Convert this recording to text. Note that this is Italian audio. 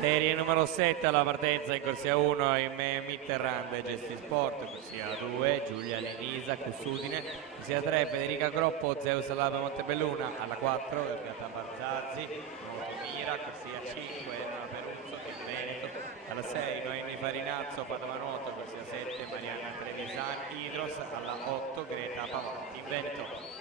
Serie numero 7 alla partenza in corsia 1 in Mitterrand Gesti Sport, corsia 2 Giulia Lenisa Cussudine, corsia 3 Federica Groppo Zeus Lab Montebelluna, alla 4 Gatta Barzazzi Nuoto Mira, corsia 5 Emma Peruzzo Team Veneto, alla 6 Noemi Farinazzo Padova Nuoto, corsia 7 Marianna Trevisan Idros, alla 8 Greta Pavanti Veneto.